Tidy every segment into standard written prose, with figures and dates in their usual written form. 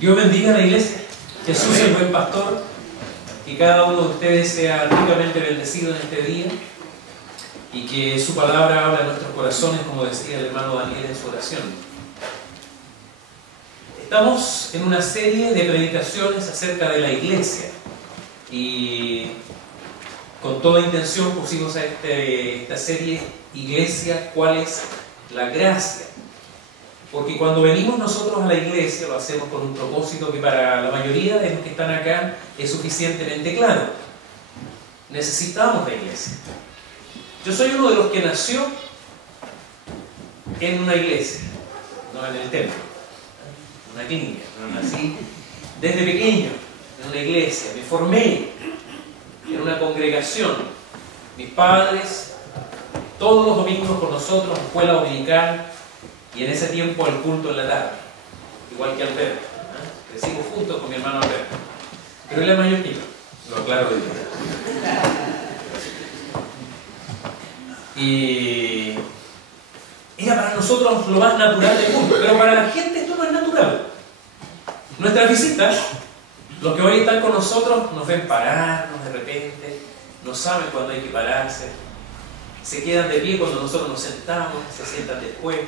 Dios bendiga a la iglesia. Jesús es el buen pastor. Que cada uno de ustedes sea ricamente bendecido en este día y que su palabra habla en nuestros corazones, como decía el hermano Daniel en su oración. Estamos en una serie de predicaciones acerca de la iglesia y con toda intención pusimos a esta serie Iglesia, ¿cuál es la gracia? Porque cuando venimos nosotros a la iglesia lo hacemos con un propósito que para la mayoría de los que están acá es suficientemente claro. Necesitamos la iglesia. Yo soy uno de los que nació en una iglesia, no en el templo, en una clínica. No, nací desde pequeño en una iglesia, me formé en una congregación. Mis padres, todos los domingos con nosotros, escuela dominical, y en ese tiempo el culto en la tarde, igual que Alberto. Crecimos juntos con mi hermano Alberto, pero él es mayor que yo, lo aclaro de Dios. Y era para nosotros lo más natural del mundo, pero para la gente esto no es natural. Nuestras visitas, los que hoy están con nosotros, nos ven pararnos de repente, no saben cuándo hay que pararse, se quedan de pie cuando nosotros nos sentamos, se sientan después.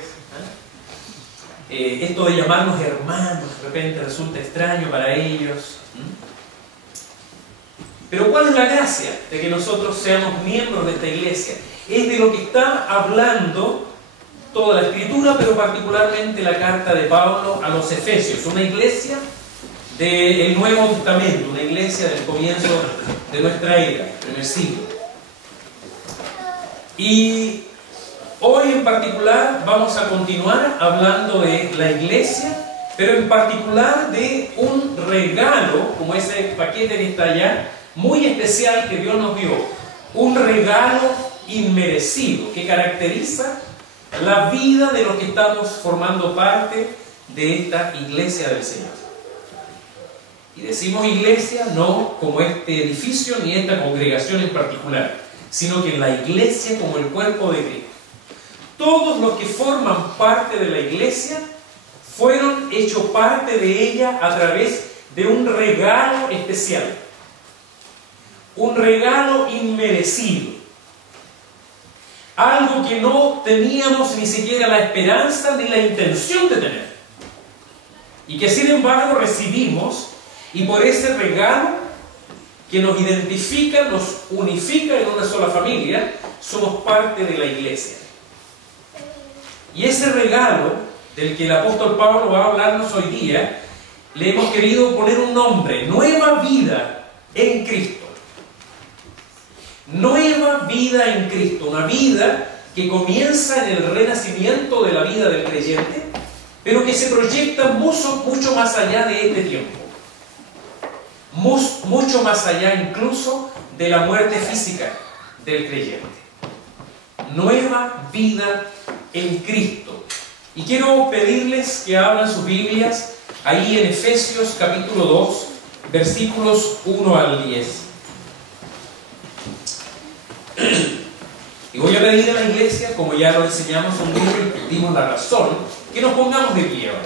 Esto de llamarnos hermanos de repente resulta extraño para ellos. Pero ¿cuál es la gracia de que nosotros seamos miembros de esta iglesia? Es de lo que está hablando toda la Escritura, pero particularmente la carta de Pablo a los Efesios, una iglesia del Nuevo Testamento, una iglesia del comienzo de nuestra era, primer siglo. Y hoy en particular vamos a continuar hablando de la iglesia, pero en particular de un regalo, como ese paquete que está allá, muy especial que Dios nos dio. Un regalo inmerecido que caracteriza la vida de los que estamos formando parte de esta iglesia del Señor. Y decimos iglesia no como este edificio ni esta congregación en particular, sino que la iglesia como el cuerpo de Cristo. Todos los que forman parte de la iglesia fueron hechos parte de ella a través de un regalo especial. Un regalo inmerecido. Algo que no teníamos ni siquiera la esperanza ni la intención de tener. Y que sin embargo recibimos, y por ese regalo que nos identifica, nos unifica en una sola familia, somos parte de la iglesia. Y ese regalo del que el apóstol Pablo va a hablarnos hoy día, le hemos querido poner un nombre: nueva vida en Cristo. Nueva vida en Cristo, una vida que comienza en el renacimiento de la vida del creyente, pero que se proyecta mucho más allá de este tiempo. Mucho más allá incluso de la muerte física del creyente. Nueva vida en Cristo. Y quiero pedirles que abran sus Biblias ahí en Efesios capítulo 2, versículos 1 al 10. Y voy a pedir a la iglesia, como ya lo enseñamos un día y dimos la razón, que nos pongamos de pie ahora.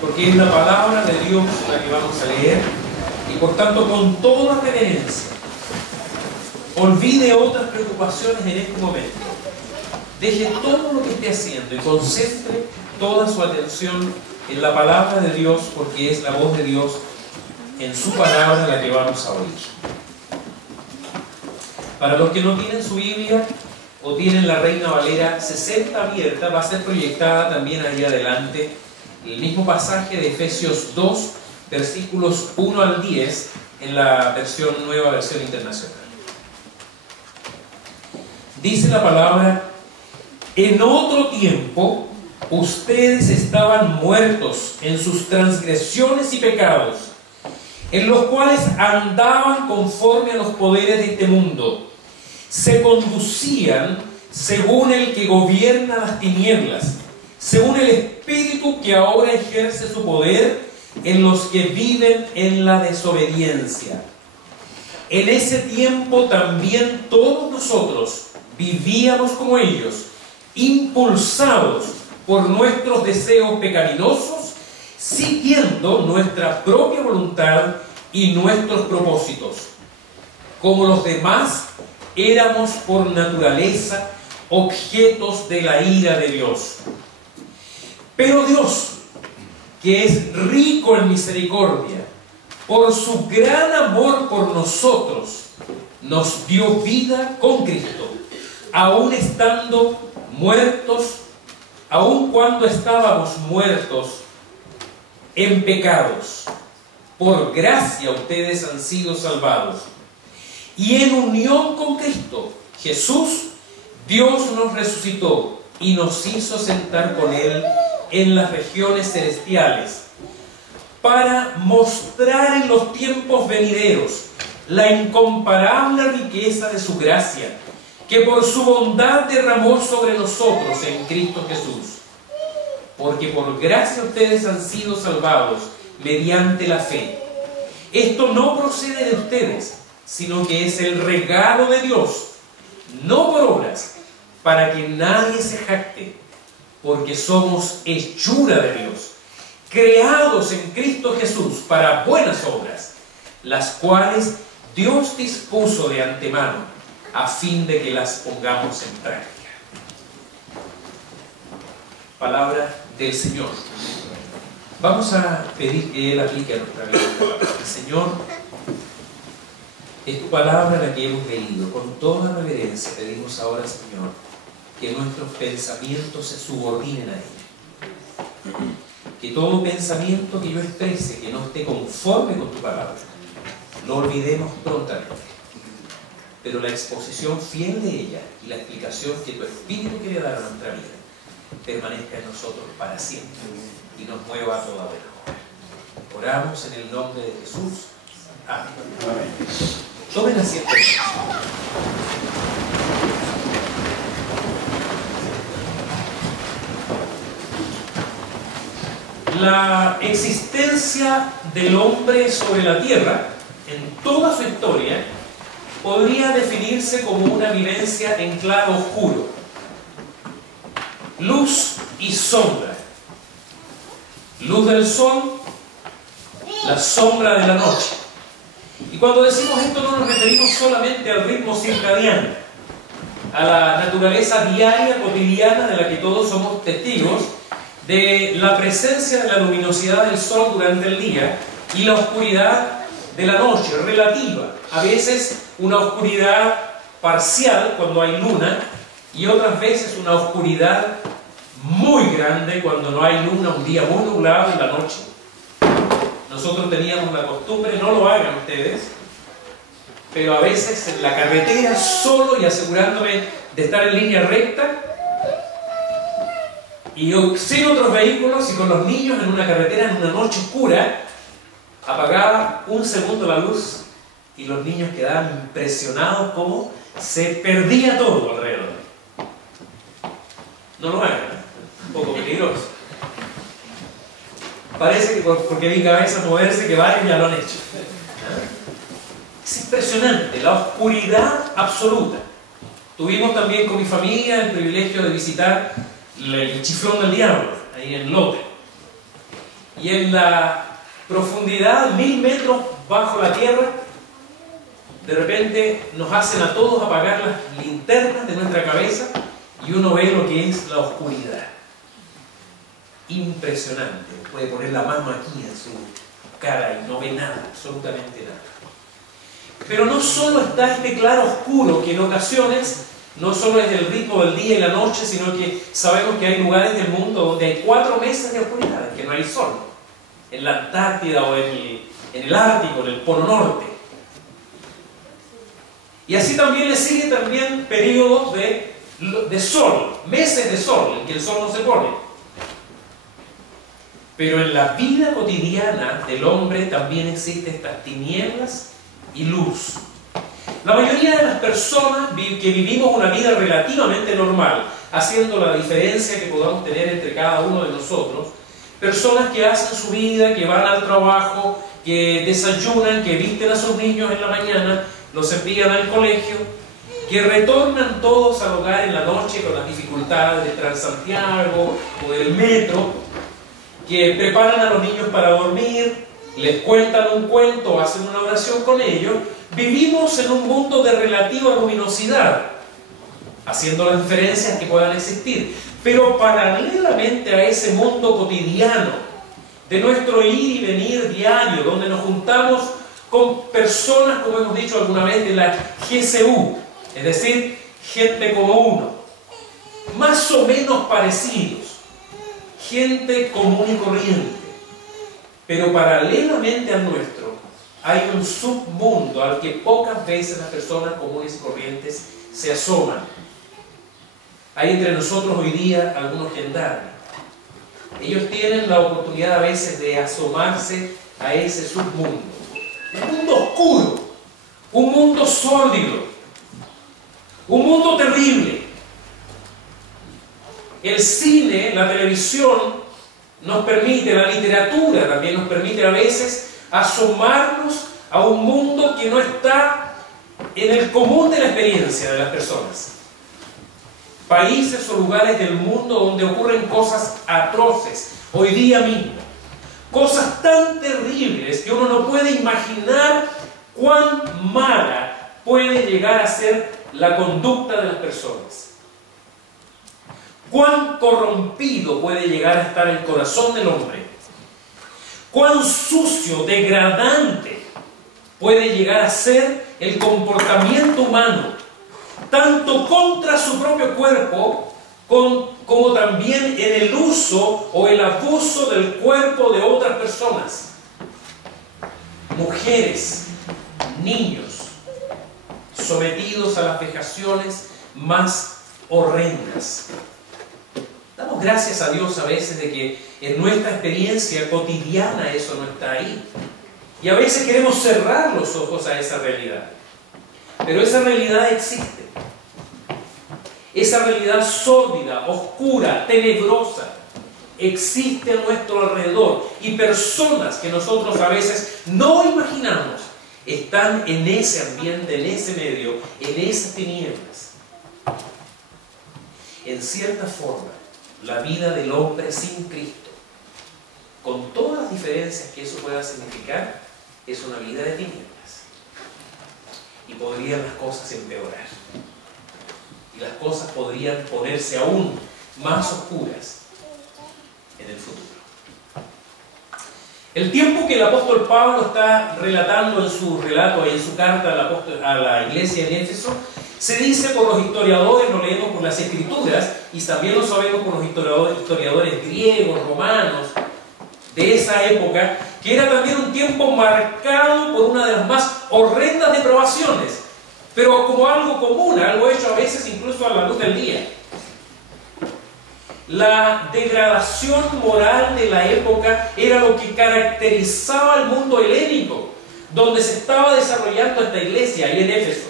Porque es la palabra de Dios la que vamos a leer. Y por tanto, con toda reverencia, olvide otras preocupaciones en este momento. Deje todo lo que esté haciendo y concentre toda su atención en la palabra de Dios, porque es la voz de Dios en su palabra la que vamos a oír. Para los que no tienen su Biblia o tienen la Reina Valera 60 abierta, va a ser proyectada también ahí adelante el mismo pasaje de Efesios 2, versículos 1 al 10 en la nueva versión internacional. Dice la palabra: en otro tiempo ustedes estaban muertos en sus transgresiones y pecados, en los cuales andaban conforme a los poderes de este mundo, se conducían según el que gobierna las tinieblas, según el espíritu que ahora ejerce su poder en los que viven en la desobediencia. En ese tiempo también todos nosotros vivíamos como ellos, impulsados por nuestros deseos pecaminosos, siguiendo nuestra propia voluntad y nuestros propósitos. Como los demás, éramos por naturaleza objetos de la ira de Dios. Pero Dios, que es rico en misericordia, por su gran amor por nosotros, nos dio vida con Cristo, aun estando muertos, aun cuando estábamos muertos en pecados. Por gracia ustedes han sido salvados. Y en unión con Cristo Jesús, Dios nos resucitó y nos hizo sentar con Él en las regiones celestiales, para mostrar en los tiempos venideros la incomparable riqueza de su gracia, que por su bondad derramó sobre nosotros en Cristo Jesús. Porque por gracia ustedes han sido salvados mediante la fe. Esto no procede de ustedes, sino que es el regalo de Dios, no por obras, para que nadie se jacte, porque somos hechura de Dios, creados en Cristo Jesús para buenas obras, las cuales Dios dispuso de antemano, a fin de que las pongamos en práctica. Palabra del Señor. Vamos a pedir que Él aplique a nuestra vida. Señor, es tu palabra la que hemos leído. Con toda reverencia pedimos ahora, Señor, que nuestros pensamientos se subordinen a ella. Que todo pensamiento que yo exprese que no esté conforme con tu palabra, lo olvidemos prontamente. Pero la exposición fiel de ella y la explicación que tu Espíritu quiere dar a nuestra vida permanezca en nosotros para siempre y nos mueva a toda buena obra. Oramos en el nombre de Jesús. Amén. Amén. Tomen asiento. La existencia del hombre sobre la tierra, en toda su historia, podría definirse como una vivencia en claro oscuro, luz y sombra, luz del sol, la sombra de la noche. Y cuando decimos esto no nos referimos solamente al ritmo circadiano, a la naturaleza diaria, cotidiana de la que todos somos testigos, de la presencia de la luminosidad del sol durante el día y la oscuridad de la noche, relativa. A veces una oscuridad parcial cuando hay luna y otras veces una oscuridad muy grande cuando no hay luna, un día muy nublado en la noche. Nosotros teníamos la costumbre, no lo hagan ustedes, pero a veces en la carretera solo y asegurándome de estar en línea recta y sin otros vehículos y con los niños en una carretera en una noche oscura, apagaba un segundo la luz y los niños quedaban impresionados cómo se perdía todo alrededor. No lo hagan, un poco peligroso. Parece que porque vi cabeza moverse que varios ya lo han hecho. Es impresionante, la oscuridad absoluta. Tuvimos también con mi familia el privilegio de visitar el Chiflón del Diablo, ahí en Lote. Y en la profundidad, 1000 metros bajo la tierra, de repente nos hacen a todos apagar las linternas de nuestra cabeza y uno ve lo que es la oscuridad. Impresionante. Puede poner la mano aquí en su cara y no ve nada, absolutamente nada. Pero no solo está este claro oscuro, que en ocasiones no solo es el ritmo del día y la noche, sino que sabemos que hay lugares del mundo donde hay 4 meses de oscuridad, que no hay sol. En la Antártida o en el Ártico, en el Polo Norte. Y así también le sigue también periodos de sol, meses de sol, en que el sol no se pone. Pero en la vida cotidiana del hombre también existen estas tinieblas y luz. La mayoría de las personas que vivimos una vida relativamente normal, haciendo la diferencia que podamos tener entre cada uno de nosotros, personas que hacen su vida, que van al trabajo, que desayunan, que visten a sus niños en la mañana, los envían al colegio, que retornan todos al hogar en la noche con las dificultades de Transantiago o del metro, que preparan a los niños para dormir, les cuentan un cuento, hacen una oración con ellos. Vivimos en un mundo de relativa luminosidad, haciendo las diferencias que puedan existir, pero paralelamente a ese mundo cotidiano de nuestro ir y venir diario, donde nos juntamos con personas, como hemos dicho alguna vez, de la GCU, es decir, gente como uno, más o menos parecidos, gente común y corriente, pero paralelamente al nuestro hay un submundo al que pocas veces las personas comunes y corrientes se asoman. Hay entre nosotros hoy día algunos gendarmes. Ellos tienen la oportunidad a veces de asomarse a ese submundo. Un mundo oscuro, un mundo sórdido, un mundo terrible. El cine, la televisión nos permite, la literatura también nos permite a veces asomarnos a un mundo que no está en el común de la experiencia de las personas. Países o lugares del mundo donde ocurren cosas atroces, hoy día mismo. Cosas tan terribles que uno no puede imaginar cuán mala puede llegar a ser la conducta de las personas. Cuán corrompido puede llegar a estar el corazón del hombre. Cuán sucio, degradante puede llegar a ser el comportamiento humano, tanto contra su propio cuerpo, como también en el uso o el abuso del cuerpo de otras personas. Mujeres, niños, sometidos a las vejaciones más horrendas. Damos gracias a Dios a veces de que en nuestra experiencia cotidiana eso no está ahí. Y a veces queremos cerrar los ojos a esa realidad. Pero esa realidad existe. Esa realidad sórdida, oscura, tenebrosa, existe a nuestro alrededor. Y personas que nosotros a veces no imaginamos están en ese ambiente, en ese medio, en esas tinieblas. En cierta forma, la vida del hombre sin Cristo, con todas las diferencias que eso pueda significar, es una vida de tinieblas. Y podrían las cosas empeorar. Y las cosas podrían ponerse aún más oscuras en el futuro. El tiempo que el apóstol Pablo está relatando en su relato y en su carta a la iglesia en Éfeso, se dice por los historiadores, lo leemos por las escrituras, y también lo sabemos por los historiadores griegos, romanos, de esa época, que era también un tiempo marcado por una de las más horrendas depravaciones, pero como algo común, algo hecho a veces incluso a la luz del día. La degradación moral de la época era lo que caracterizaba al mundo helénico, donde se estaba desarrollando esta iglesia, ahí en Éfeso.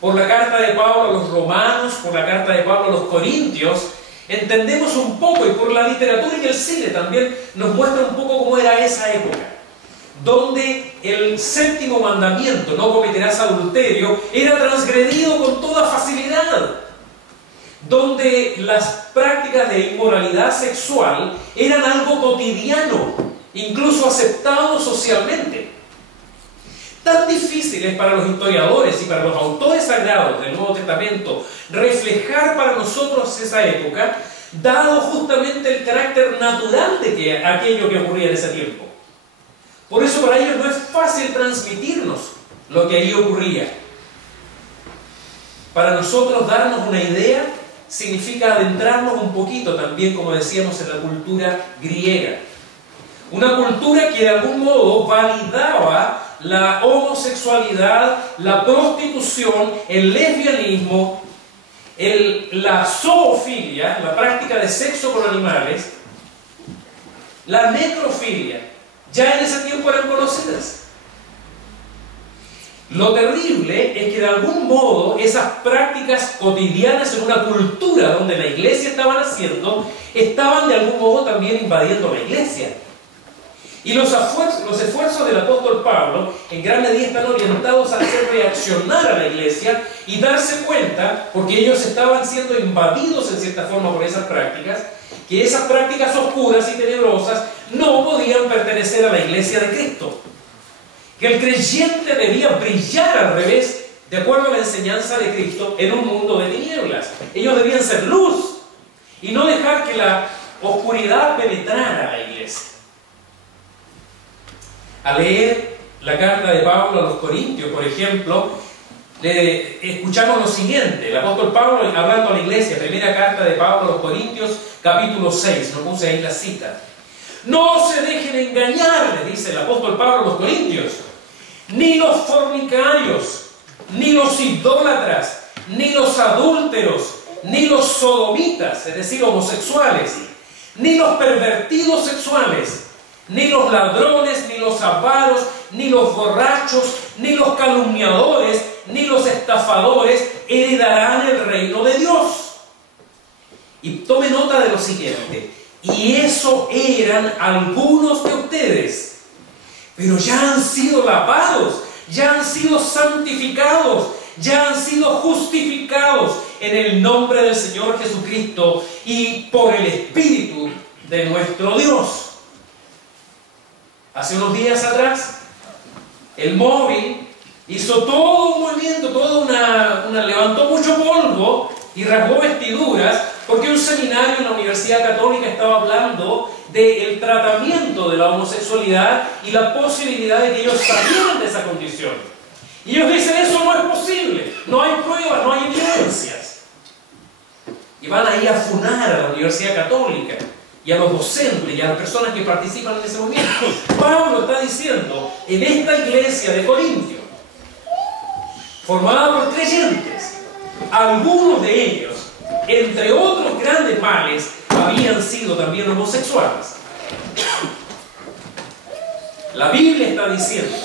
Por la carta de Pablo a los romanos, por la carta de Pablo a los corintios, entendemos un poco, y por la literatura y el cine también nos muestra un poco cómo era esa época, donde el séptimo mandamiento, no cometerás adulterio, era transgredido con toda facilidad, donde las prácticas de inmoralidad sexual eran algo cotidiano, incluso aceptado socialmente. Tan difícil es para los historiadores y para los autores sagrados del Nuevo Testamento reflejar para nosotros esa época, dado justamente el carácter natural de aquello que ocurría en ese tiempo. Por eso para ellos no es fácil transmitirnos lo que allí ocurría. Para nosotros darnos una idea significa adentrarnos un poquito también, como decíamos, en la cultura griega. Una cultura que de algún modo validaba la homosexualidad, la prostitución, el lesbianismo, la zoofilia, la práctica de sexo con animales, la necrofilia, ya en ese tiempo eran conocidas. Lo terrible es que de algún modo esas prácticas cotidianas en una cultura donde la iglesia estaba naciendo, estaban de algún modo también invadiendo la iglesia. Y los esfuerzos del apóstol Pablo en gran medida están orientados a hacer reaccionar a la iglesia y darse cuenta, porque ellos estaban siendo invadidos en cierta forma por esas prácticas, que esas prácticas oscuras y tenebrosas no podían pertenecer a la iglesia de Cristo. Que el creyente debía brillar al revés, de acuerdo a la enseñanza de Cristo, en un mundo de tinieblas. Ellos debían ser luz y no dejar que la oscuridad penetrara a la iglesia. Al leer la carta de Pablo a los Corintios, por ejemplo, escuchamos lo siguiente. El apóstol Pablo hablando a la iglesia, primera carta de Pablo a los Corintios, capítulo 6, no puse ahí la cita. No se dejen engañar, le dice el apóstol Pablo a los Corintios, ni los fornicarios, ni los idólatras, ni los adúlteros, ni los sodomitas, es decir, homosexuales, ni los pervertidos sexuales, ni los ladrones, ni los avaros, ni los borrachos, ni los calumniadores, ni los estafadores heredarán el reino de Dios. Y tome nota de lo siguiente: y eso eran algunos de ustedes, pero ya han sido lavados, ya han sido santificados, ya han sido justificados en el nombre del Señor Jesucristo y por el Espíritu de nuestro Dios. Hace unos días atrás, el móvil hizo todo un movimiento, levantó mucho polvo y rasgó vestiduras, porque un seminario en la Universidad Católica estaba hablando del tratamiento de la homosexualidad y la posibilidad de que ellos salieran de esa condición. Y ellos dicen: eso no es posible, no hay pruebas, no hay evidencias. Y van ahí a funar a la Universidad Católica y a los docentes y a las personas que participan en ese movimiento. Pablo está diciendo, en esta iglesia de Corintio, formada por creyentes, algunos de ellos, entre otros grandes males, habían sido también homosexuales. La Biblia está diciendo,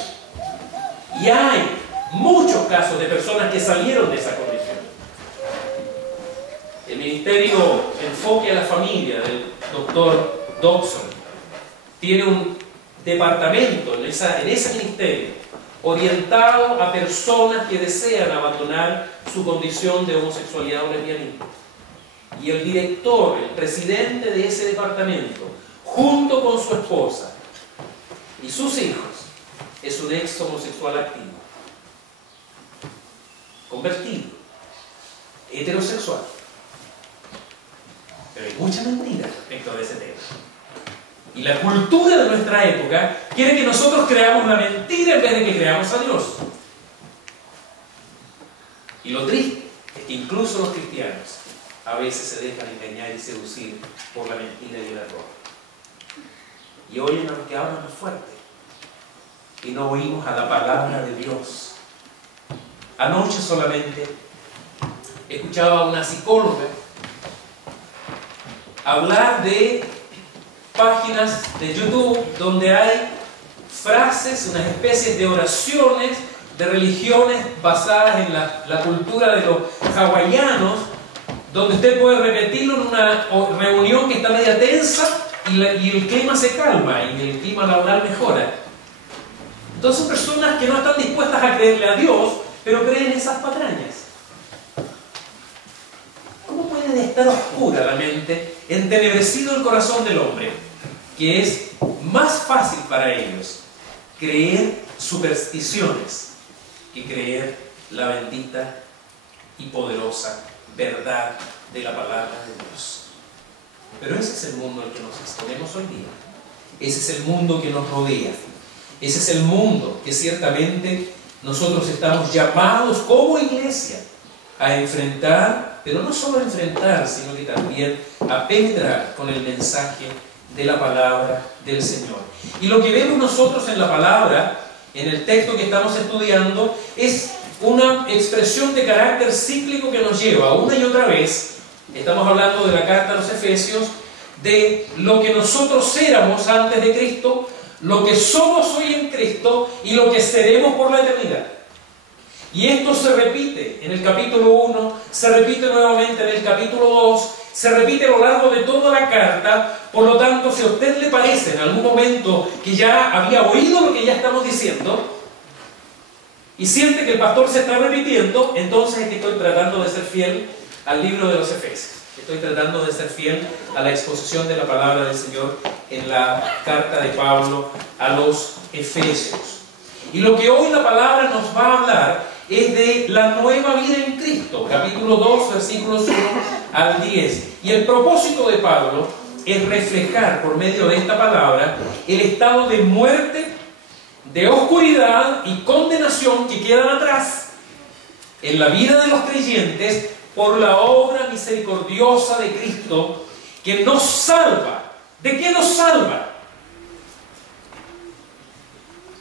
y hay muchos casos de personas que salieron de esa condición. El ministerio Enfoque a la Familia del doctor Dobson tiene un departamento en ese ministerio orientado a personas que desean abandonar su condición de homosexualidad o lesbianismo. Y el director, el presidente de ese departamento, junto con su esposa y sus hijos, es un ex homosexual activo, convertido, heterosexual. Pero hay mucha mentira respecto de ese tema. Y la cultura de nuestra época quiere que nosotros creamos la mentira en vez de que creamos a Dios. Y lo triste es que incluso los cristianos a veces se dejan engañar y seducir por la mentira y el error. Y oyen a los que hablan más fuerte y no oímos a la palabra de Dios. Anoche solamente escuchaba a una psicóloga hablar de páginas de YouTube donde hay frases, unas especies de oraciones de religiones basadas en la cultura de los hawaianos, donde usted puede repetirlo en una reunión que está media tensa y el clima se calma y el clima laboral mejora. Entonces, personas que no están dispuestas a creerle a Dios, pero creen esas patrañas. ¿Cómo puede estar oscura la mente, entenebrecido el corazón del hombre, que es más fácil para ellos creer supersticiones que creer la bendita y poderosa verdad de la palabra de Dios? Pero ese es el mundo al que nos exponemos hoy día. Ese es el mundo que nos rodea. Ese es el mundo que ciertamente nosotros estamos llamados como iglesia a enfrentar, pero no solo a enfrentar, sino que también a penetrar con el mensaje de la palabra del Señor. Y lo que vemos nosotros en la palabra, en el texto que estamos estudiando, es una expresión de carácter cíclico que nos lleva una y otra vez. Estamos hablando de la carta a los Efesios, de lo que nosotros éramos antes de Cristo, lo que somos hoy en Cristo y lo que seremos por la eternidad. Y esto se repite en el capítulo 1, se repite nuevamente en el capítulo 2, se repite a lo largo de toda la carta. Por lo tanto, si a usted le parece en algún momento que ya había oído lo que ya estamos diciendo y siente que el pastor se está repitiendo, entonces es que estoy tratando de ser fiel al libro de los Efesios. Estoy tratando de ser fiel a la exposición de la palabra del Señor en la carta de Pablo a los Efesios. Y lo que hoy la palabra nos va a hablar es de la nueva vida en Cristo, capítulo 2, versículos 1 al 10. Y el propósito de Pablo es reflejar por medio de esta palabra el estado de muerte, de oscuridad y condenación que quedan atrás en la vida de los creyentes por la obra misericordiosa de Cristo, que nos salva. ¿De qué nos salva?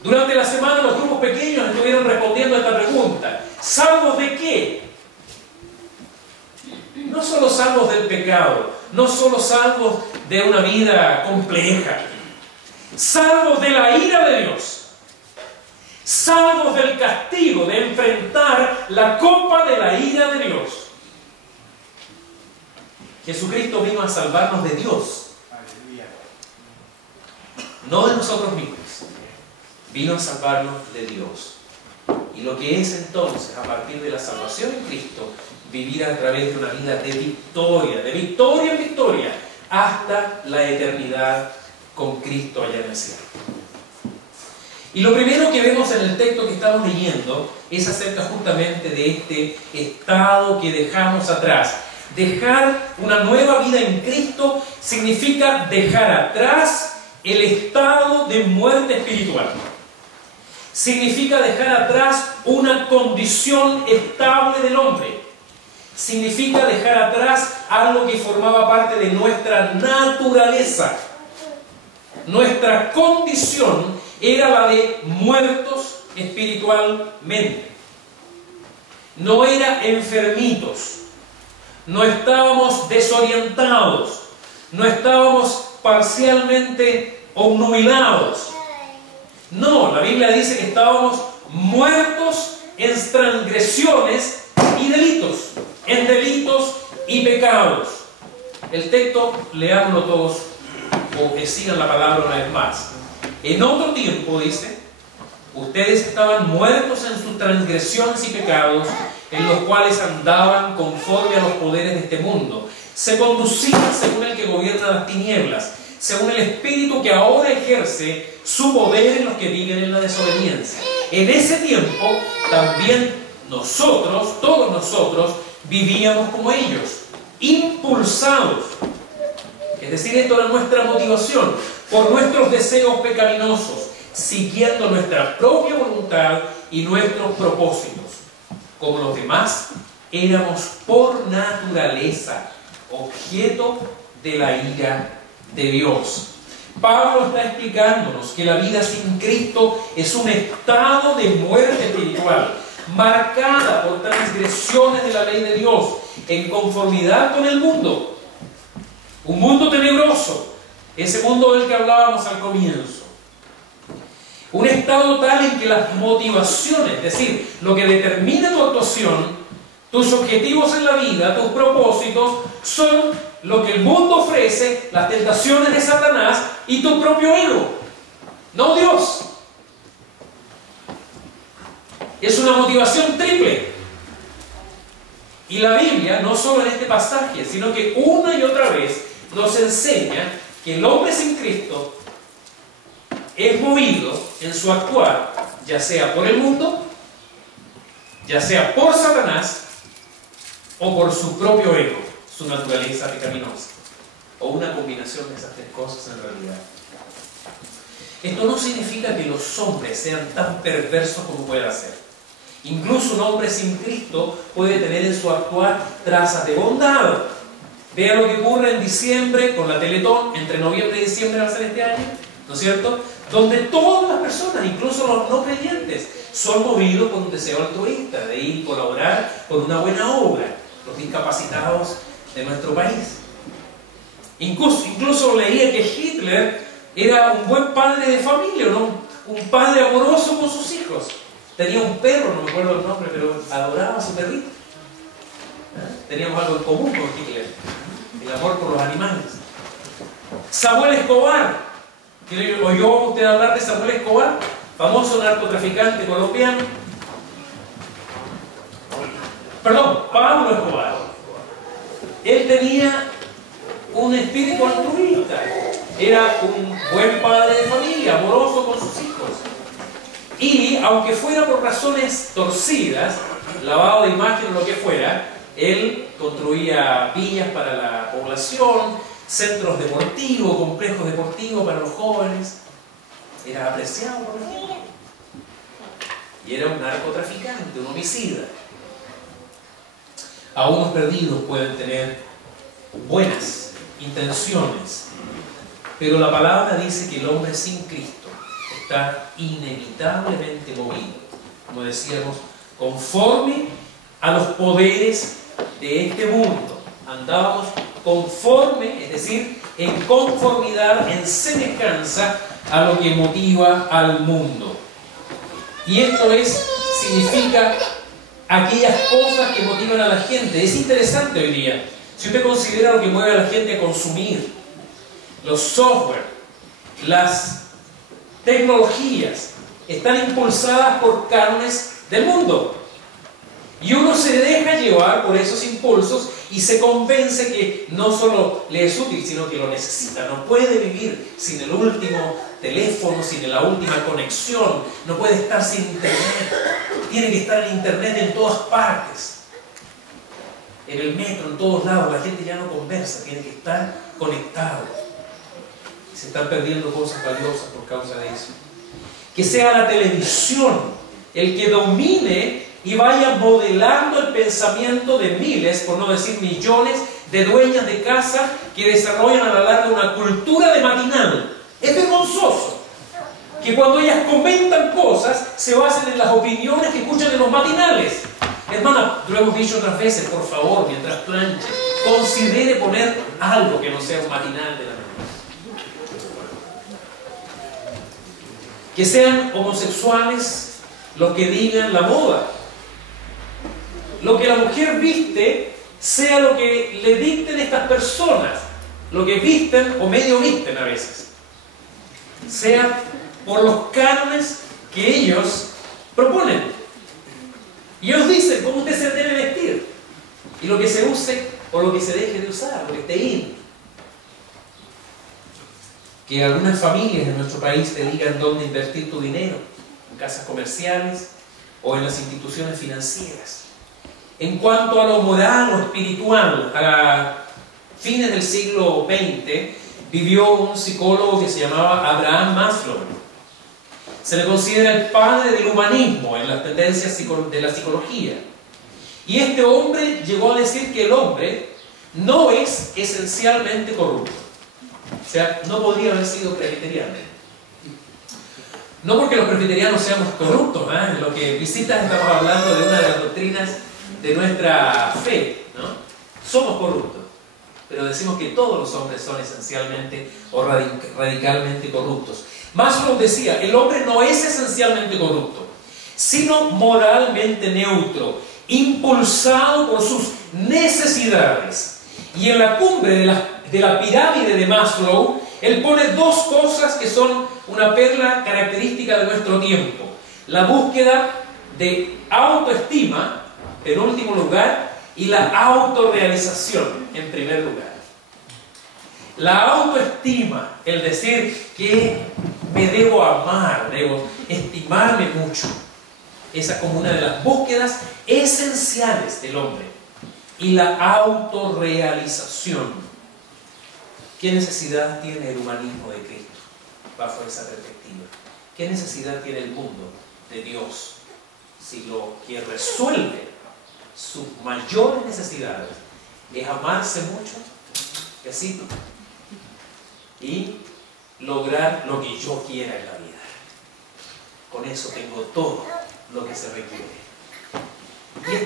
Durante la semana los grupos pequeños estuvieron respondiendo a esta pregunta. ¿Salvos de qué? No solo salvos del pecado, no solo salvos de una vida compleja, salvos de la ira de Dios, salvos del castigo, de enfrentar la copa de la ira de Dios. Jesucristo vino a salvarnos de Dios, no de nosotros mismos. Vino a salvarnos de Dios. Y lo que es entonces, a partir de la salvación en Cristo, vivir a través de una vida de victoria en victoria, hasta la eternidad con Cristo allá en el cielo. Y lo primero que vemos en el texto que estamos leyendo es acerca justamente de este estado que dejamos atrás. Dejar una nueva vida en Cristo significa dejar atrás el estado de muerte espiritual. Significa dejar atrás una condición estable del hombre. Significa dejar atrás algo que formaba parte de nuestra naturaleza. Nuestra condición era la de muertos espiritualmente. No era enfermitos. No estábamos desorientados. No estábamos parcialmente obnubilados. No, la Biblia dice que estábamos muertos en transgresiones y delitos, en delitos y pecados. El texto, leámoslo todos, o sigan la palabra una vez más. En otro tiempo, dice, ustedes estaban muertos en sus transgresiones y pecados, en los cuales andaban conforme a los poderes de este mundo. Se conducían según el que gobierna las tinieblas, según el espíritu que ahora ejerce su poder en los que viven en la desobediencia. En ese tiempo también nosotros, todos nosotros, vivíamos como ellos, impulsados. Es decir, esto era nuestra motivación, por nuestros deseos pecaminosos, siguiendo nuestra propia voluntad y nuestros propósitos. Como los demás, éramos por naturaleza objeto de la ira de Dios. Pablo está explicándonos que la vida sin Cristo es un estado de muerte espiritual, marcada por transgresiones de la ley de Dios, en conformidad con el mundo. Un mundo tenebroso, ese mundo del que hablábamos al comienzo. Un estado tal en que las motivaciones, es decir, lo que determina tu actuación, tus objetivos en la vida, tus propósitos, son lo que el mundo ofrece, las tentaciones de Satanás y tu propio ego, no Dios. Es una motivación triple. Y la Biblia, no solo en este pasaje, sino que una y otra vez nos enseña que el hombre sin Cristo es movido en su actuar, ya sea por el mundo, ya sea por Satanás o por su propio ego, su naturaleza pecaminosa, o una combinación de esas tres cosas en realidad. Esto no significa que los hombres sean tan perversos como pueda ser. Incluso un hombre sin Cristo puede tener en su actuar trazas de bondad. Vea lo que ocurre en diciembre con la Teletón, entre noviembre y diciembre va a ser este año, ¿no es cierto? Donde todas las personas, incluso los no creyentes, son movidos por un deseo altruista de ir y colaborar con una buena obra, los discapacitados de nuestro país. Incluso leía que Hitler era un buen padre de familia, ¿no? Un padre amoroso con sus hijos. Tenía un perro, no me acuerdo el nombre, pero adoraba a su perrito. Teníamos algo en común con Hitler. el amor por los animales. Samuel Escobar, ¿oyó usted hablar de Samuel Escobar? Famoso narcotraficante colombiano. Perdón, Pablo Escobar. Él tenía un espíritu altruista. Era un buen padre de familia, amoroso con sus hijos. Y aunque fuera por razones torcidas, lavado de imagen o lo que fuera, él construía villas para la población, centros deportivos, complejos deportivos para los jóvenes. Era apreciado por la gente. Y era un narcotraficante, un homicida. Aún los perdidos pueden tener buenas intenciones, pero la palabra dice que el hombre sin Cristo está inevitablemente movido, como decíamos, conforme a los poderes de este mundo. Andábamos conforme, es decir, en conformidad, en semejanza a lo que motiva al mundo. Y esto significa aquellas cosas que motivan a la gente. Es interesante hoy día, si usted considera lo que mueve a la gente a consumir, los software, las tecnologías, están impulsadas por cánones del mundo. Y uno se deja llevar por esos impulsos y se convence que no solo le es útil, sino que lo necesita. No puede vivir sin el último teléfono, sin la última conexión. No puede estar sin internet. Tiene que estar en internet en todas partes. En el metro, en todos lados. La gente ya no conversa, tiene que estar conectado. Y se están perdiendo cosas valiosas por causa de eso. Que sea la televisión el que domine y vaya modelando el pensamiento de miles, por no decir millones, de dueñas de casa que desarrollan a la larga una cultura de matinal. Es vergonzoso que cuando ellas comentan cosas se basen en las opiniones que escuchan en los matinales. Hermana, lo hemos dicho otras veces, por favor, mientras planche, considere poner algo que no sea un matinal de la mañana. Que sean homosexuales los que digan la moda. Lo que la mujer viste sea lo que le dicten estas personas, lo que visten o medio visten a veces, sea por los cánones que ellos proponen. Y ellos dicen cómo usted se debe vestir y lo que se use o lo que se deje de usar, lo que esté in. Que algunas familias en nuestro país te digan dónde invertir tu dinero, en casas comerciales o en las instituciones financieras. En cuanto a lo moral o espiritual, a fines del siglo XX vivió un psicólogo que se llamaba Abraham Maslow. Se le considera el padre del humanismo en las tendencias de la psicología. Y este hombre llegó a decir que el hombre no es esencialmente corrupto. O sea, no podría haber sido presbiteriano. No porque los presbiterianos seamos corruptos, ¿eh? En lo que visitas estamos hablando de una de las doctrinas de nuestra fe, ¿no? Somos corruptos, pero decimos que todos los hombres son esencialmente o radicalmente corruptos. Maslow decía, el hombre no es esencialmente corrupto, sino moralmente neutro, impulsado por sus necesidades. Y en la cumbre de la pirámide de Maslow, él pone dos cosas que son una perla característica de nuestro tiempo: la búsqueda de autoestima en último lugar y la autorrealización en primer lugar. La autoestima, el decir que me debo amar, debo estimarme mucho, esa como una de las búsquedas esenciales del hombre. Y la autorrealización. ¿Qué necesidad tiene el humanismo de Cristo bajo esa perspectiva? ¿Qué necesidad tiene el mundo de Dios si lo que resuelve sus mayores necesidades es amarse mucho, besito, y lograr lo que yo quiera en la vida? Con eso tengo todo lo que se requiere. Y es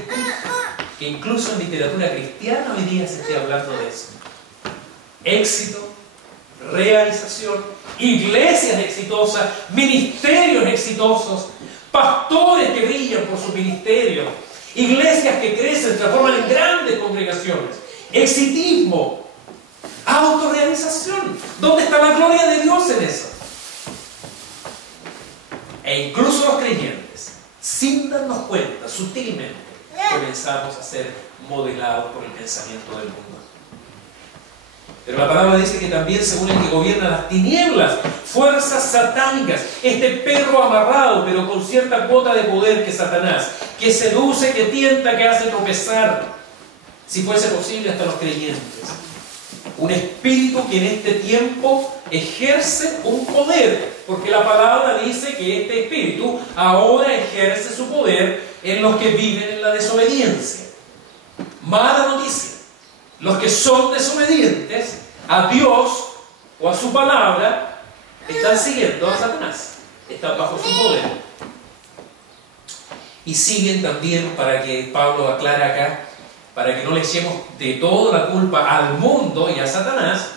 que incluso en literatura cristiana hoy día se esté hablando de eso. Éxito, realización, iglesias exitosas, ministerios exitosos, pastores que brillan por sus ministerios, iglesias que crecen, se transforman en grandes congregaciones, exitismo, Autorrealización. ¿Dónde está la gloria de Dios en eso? E incluso los creyentes, sin darnos cuenta, sutilmente, comenzamos a ser modelados por el pensamiento del mundo. Pero la palabra dice que también, según el que gobierna las tinieblas, fuerzas satánicas, este perro amarrado, pero con cierta cuota de poder que es Satanás, que seduce, que tienta, que hace tropezar, si fuese posible, hasta los creyentes. Un espíritu que en este tiempo ejerce un poder, porque la palabra dice que este espíritu ahora ejerce su poder en los que viven en la desobediencia. Mala noticia. Los que son desobedientes a Dios o a su palabra están siguiendo a Satanás, están bajo su poder. Y siguen también, para que Pablo aclare acá, para que no le echemos de toda la culpa al mundo y a Satanás,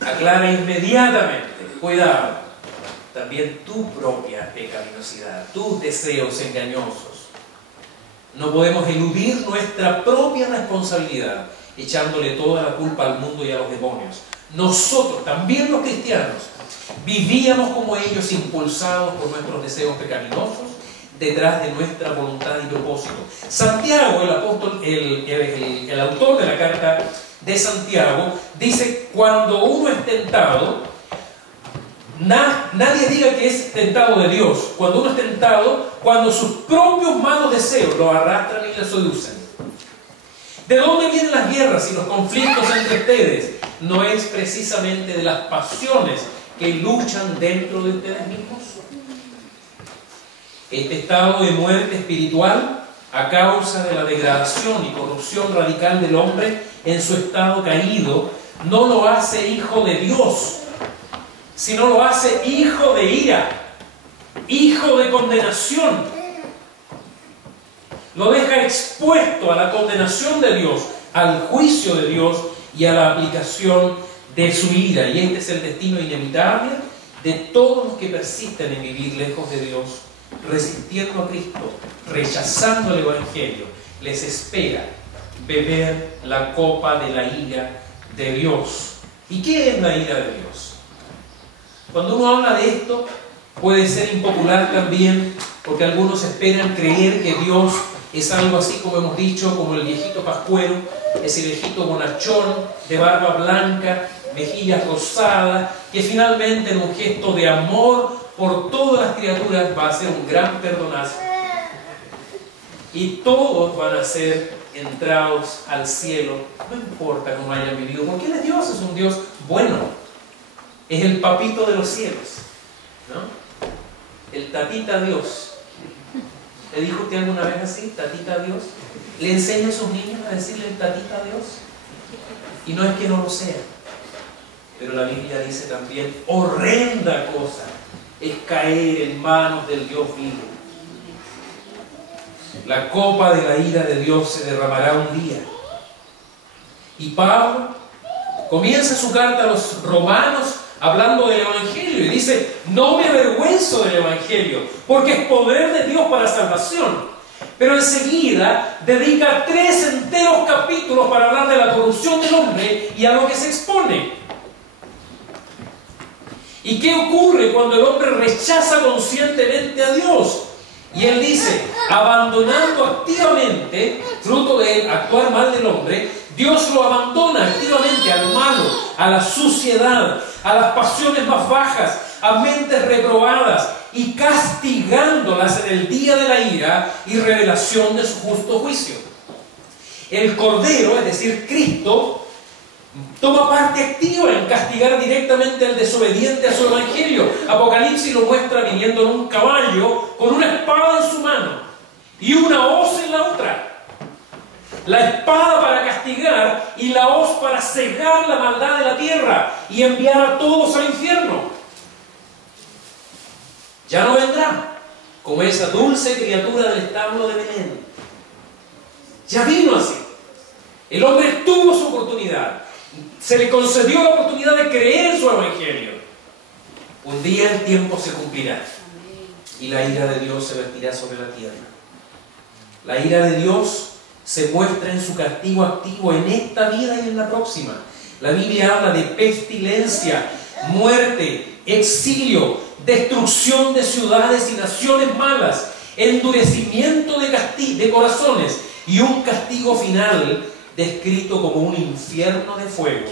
aclara inmediatamente: cuidado, también tu propia pecaminosidad, tus deseos engañosos. No podemos eludir nuestra propia responsabilidad echándole toda la culpa al mundo y a los demonios. Nosotros, también los cristianos, vivíamos como ellos, impulsados por nuestros deseos pecaminosos, detrás de nuestra voluntad y propósito. Santiago, el apóstol, el autor de la carta de Santiago, dice: cuando uno es tentado, nadie diga que es tentado de Dios. Cuando uno es tentado, cuando sus propios malos deseos lo arrastran y lo seducen. ¿De dónde vienen las guerras y los conflictos entre ustedes? ¿No es precisamente de las pasiones que luchan dentro de ustedes mismos? Este estado de muerte espiritual, a causa de la degradación y corrupción radical del hombre en su estado caído, no lo hace hijo de Dios, sino lo hace hijo de ira, hijo de condenación. Lo deja expuesto a la condenación de Dios, al juicio de Dios y a la aplicación de su ira. Y este es el destino inevitable de todos los que persisten en vivir lejos de Dios, resistiendo a Cristo, rechazando el Evangelio. Les espera beber la copa de la ira de Dios. ¿Y qué es la ira de Dios? Cuando uno habla de esto, puede ser impopular también, porque algunos esperan creer que Dios es algo así, como hemos dicho, como el viejito pascuero, ese viejito bonachón de barba blanca, mejillas rosadas, que finalmente en un gesto de amor por todas las criaturas va a ser un gran perdonazo. Y todos van a ser entrados al cielo, no importa cómo hayan vivido, porque Él es Dios, es un Dios bueno. Es el papito de los cielos, ¿no? El tatita Dios. ¿Le dijo usted alguna vez así, tatita Dios? ¿Le enseña a sus niños a decirle tatita Dios? Y no es que no lo sea, pero la Biblia dice también: horrenda cosa es caer en manos del Dios vivo. La copa de la ira de Dios se derramará un día. Y Pablo comienza su carta a los romanos hablando del Evangelio y dice: no me avergüenzo del Evangelio, porque es poder de Dios para salvación. Pero enseguida dedica 3 enteros capítulos para hablar de la corrupción del hombre y a lo que se expone. ¿Y qué ocurre cuando el hombre rechaza conscientemente a Dios? Y él dice: abandonando activamente, fruto del actuar mal del hombre, Dios lo abandona activamente al malo, a la suciedad, a las pasiones más bajas, a mentes reprobadas, y castigándolas en el día de la ira y revelación de su justo juicio. El Cordero, es decir, Cristo, toma parte activa en castigar directamente al desobediente a su Evangelio. Apocalipsis lo muestra viniendo en un caballo con una espada en su mano y una hoz en la otra. La espada para castigar y la hoz para cegar la maldad de la tierra y enviar a todos al infierno. Ya no vendrá como esa dulce criatura del establo de Belén. Ya vino así. El hombre tuvo su oportunidad. Se le concedió la oportunidad de creer en su Evangelio. Un día el tiempo se cumplirá y la ira de Dios se vertirá sobre la tierra. La ira de Dios se muestra en su castigo activo en esta vida y en la próxima. La Biblia habla de pestilencia, muerte, exilio, destrucción de ciudades y naciones malas, endurecimiento de corazones y un castigo final descrito como un infierno de fuego,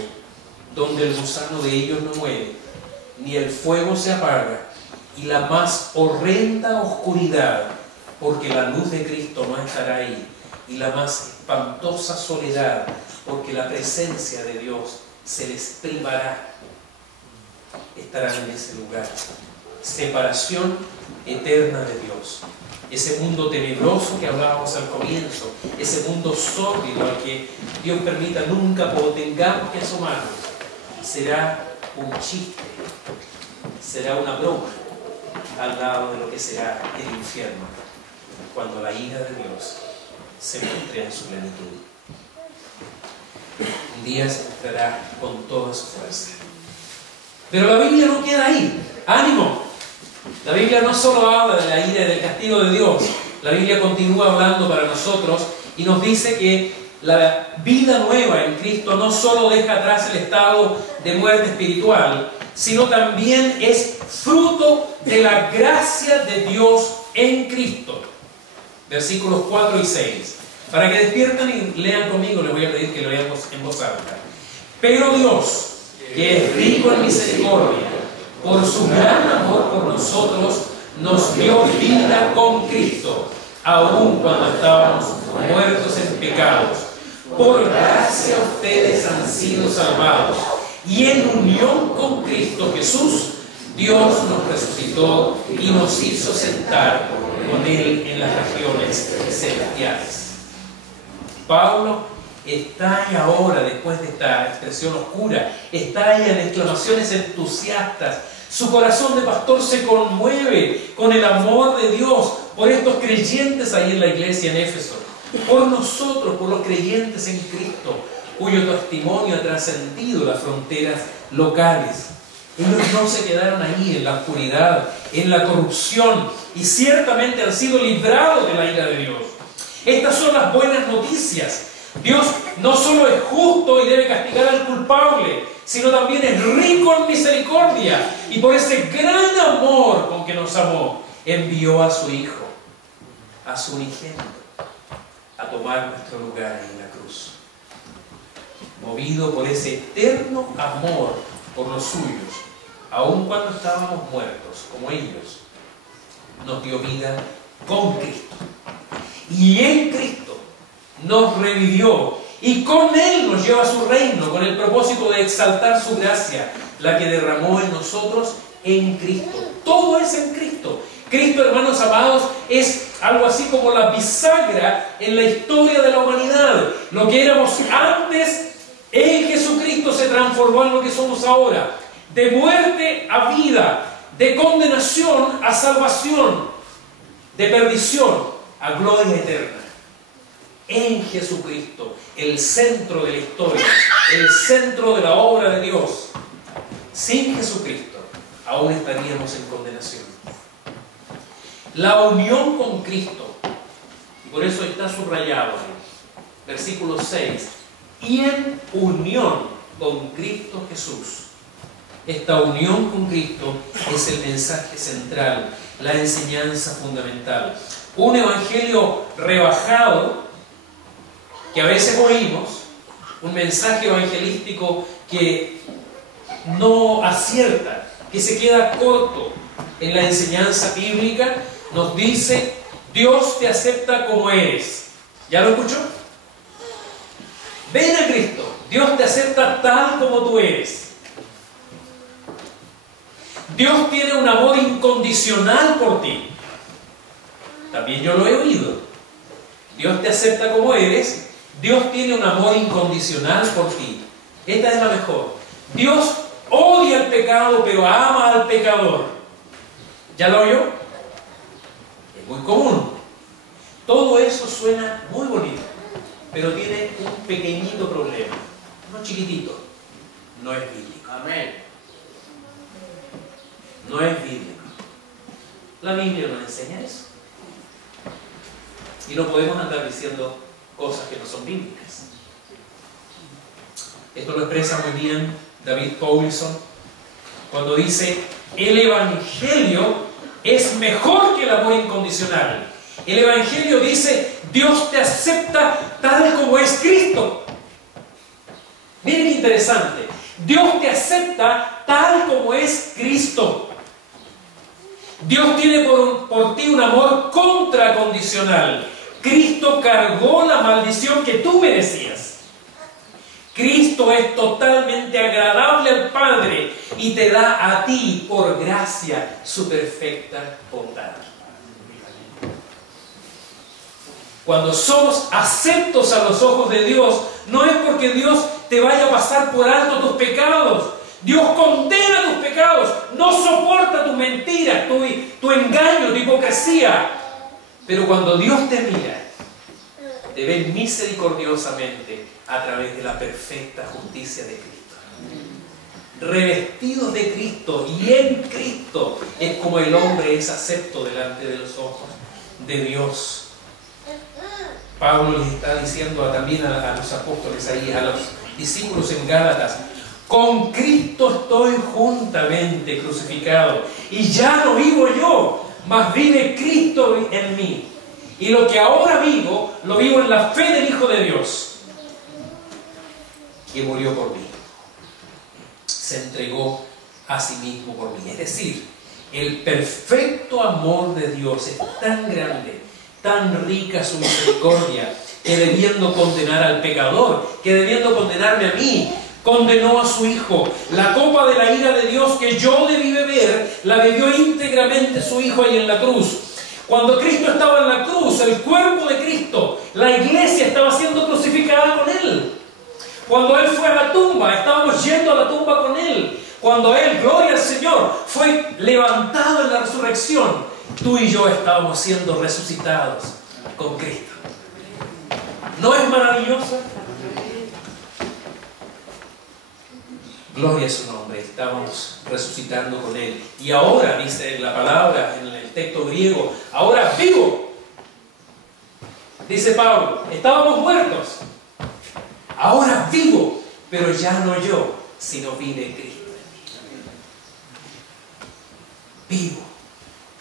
donde el gusano de ellos no muere, ni el fuego se apaga, y la más horrenda oscuridad, porque la luz de Cristo no estará ahí, y la más espantosa soledad, porque la presencia de Dios se les privará. Estarán en ese lugar. Separación eterna de Dios. Ese mundo tenebroso que hablábamos al comienzo, ese mundo sórdido al que Dios permita nunca tengamos que asomarnos, será un chiste, será una broma al lado de lo que será el infierno cuando la ira de Dios se muestre en su plenitud. Un día se mostrará con toda su fuerza. Pero la Biblia no queda ahí. ¡Ánimo! La Biblia no solo habla de la ira y del castigo de Dios. La Biblia continúa hablando para nosotros y nos dice que la vida nueva en Cristo no solo deja atrás el estado de muerte espiritual, sino también es fruto de la gracia de Dios en Cristo. Versículos 4 y 6. Para que despierten y lean conmigo, les voy a pedir que lo leamos en voz alta. Pero Dios, que es rico en misericordia, por su gran amor por nosotros, nos dio vida con Cristo, aun cuando estábamos muertos en pecados. Por gracia ustedes han sido salvados, y en unión con Cristo Jesús, Dios nos resucitó y nos hizo sentar con Él en las regiones celestiales. Pablo está ahí ahora, después de esta expresión oscura, está ahí en exclamaciones entusiastas. Su corazón de pastor se conmueve con el amor de Dios por estos creyentes ahí en la iglesia en Éfeso, por nosotros, por los creyentes en Cristo, cuyo testimonio ha trascendido las fronteras locales. Ellos no se quedaron ahí en la oscuridad, en la corrupción, y ciertamente han sido librados de la ira de Dios. Estas son las buenas noticias. Dios no solo es justo y debe castigar al culpable, sino también es rico en misericordia, y por ese gran amor con que nos amó, envió a su Hijo, a su unigénito, a tomar nuestro lugar en la cruz. Movido por ese eterno amor por los suyos, aun cuando estábamos muertos como ellos, nos dio vida con Cristo. Y en Cristo nos revivió y con Él nos lleva a su reino, con el propósito de exaltar su gracia, la que derramó en nosotros en Cristo. Todo es en Cristo. Cristo, hermanos amados, es algo así como la bisagra en la historia de la humanidad. Lo que éramos antes, en Jesucristo se transformó en lo que somos ahora. De muerte a vida, de condenación a salvación, de perdición a gloria eterna. En Jesucristo, el centro de la historia, el centro de la obra de Dios. Sin Jesucristo, aún estaríamos en condenación. La unión con Cristo, y por eso está subrayado, versículo 6, y en unión con Cristo Jesús. Esta unión con Cristo es el mensaje central, la enseñanza fundamental. Un evangelio rebajado que a veces oímos, un mensaje evangelístico que no acierta, que se queda corto en la enseñanza bíblica, nos dice: Dios te acepta como eres. ¿Ya lo escuchó? Ven a Cristo, Dios te acepta tal como tú eres. Dios tiene un amor incondicional por ti. También yo lo he oído. Dios te acepta como eres. Dios tiene un amor incondicional por ti. Esta es la mejor. Dios odia el pecado, pero ama al pecador. ¿Ya lo oyó? Es muy común. Todo eso suena muy bonito, pero tiene un pequeñito problema. No chiquitito. No es bíblico. Amén. No es bíblico. La Biblia nos enseña eso. Y no podemos andar diciendo cosas que no son bíblicas. Esto lo expresa muy bien David Powlison cuando dice: el Evangelio es mejor que el amor incondicional. El Evangelio dice: Dios te acepta tal como es Cristo. Miren qué interesante. Dios te acepta tal como es Cristo. Dios tiene por ti un amor contracondicional. Cristo cargó la maldición que tú merecías. Cristo es totalmente agradable al Padre y te da a ti, por gracia, su perfecta bondad. Cuando somos aceptos a los ojos de Dios, no es porque Dios te vaya a pasar por alto tus pecados. Dios condena tus pecados, no soporta tus mentiras, tu engaño, tu hipocresía. Pero cuando Dios te mira, te ve misericordiosamente a través de la perfecta justicia de Cristo. Revestidos de Cristo y en Cristo es como el hombre es acepto delante de los ojos de Dios. Pablo les está diciendo también a los apóstoles ahí, a los discípulos en Gálatas: con Cristo estoy juntamente crucificado, y ya no vivo yo, mas vive Cristo en mí. Y lo que ahora vivo, lo vivo en la fe del Hijo de Dios, que murió por mí. Se entregó a sí mismo por mí. Es decir, el perfecto amor de Dios es tan grande, tan rica su misericordia, que debiendo condenar al pecador, que debiendo condenarme a mí, condenó a su Hijo. La copa de la ira de Dios que yo debí beber, la bebió íntegramente su Hijo ahí en la cruz. Cuando Cristo estaba en la cruz, el cuerpo de Cristo, la iglesia estaba siendo crucificada con Él. Cuando Él fue a la tumba, estábamos yendo a la tumba con Él. Cuando Él, gloria al Señor, fue levantado en la resurrección, tú y yo estábamos siendo resucitados con Cristo. ¿No es maravilloso? Gloria a su nombre, estamos resucitando con Él. Y ahora, dice la palabra en el texto griego, ahora vivo. Dice Pablo, estábamos muertos, ahora vivo, pero ya no yo, sino vive Cristo. Vivo,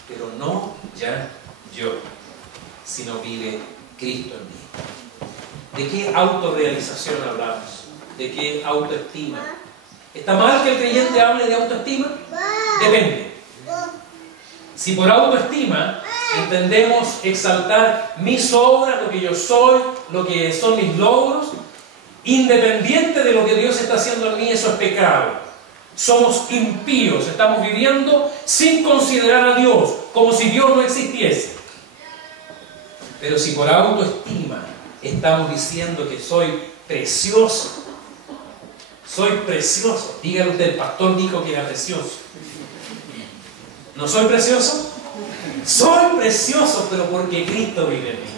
pero no ya yo, sino vive Cristo en mí. ¿De qué autorrealización hablamos? ¿De qué autoestima? ¿Está mal que el creyente hable de autoestima? Depende. Si por autoestima entendemos exaltar mis obras, lo que yo soy, lo que son mis logros, independiente de lo que Dios está haciendo en mí, eso es pecado. Somos impíos, estamos viviendo sin considerar a Dios, como si Dios no existiese. Pero si por autoestima estamos diciendo que soy precioso, soy precioso. Dígale usted, el pastor dijo que era precioso. ¿No soy precioso? Soy precioso, pero porque Cristo vive en mí.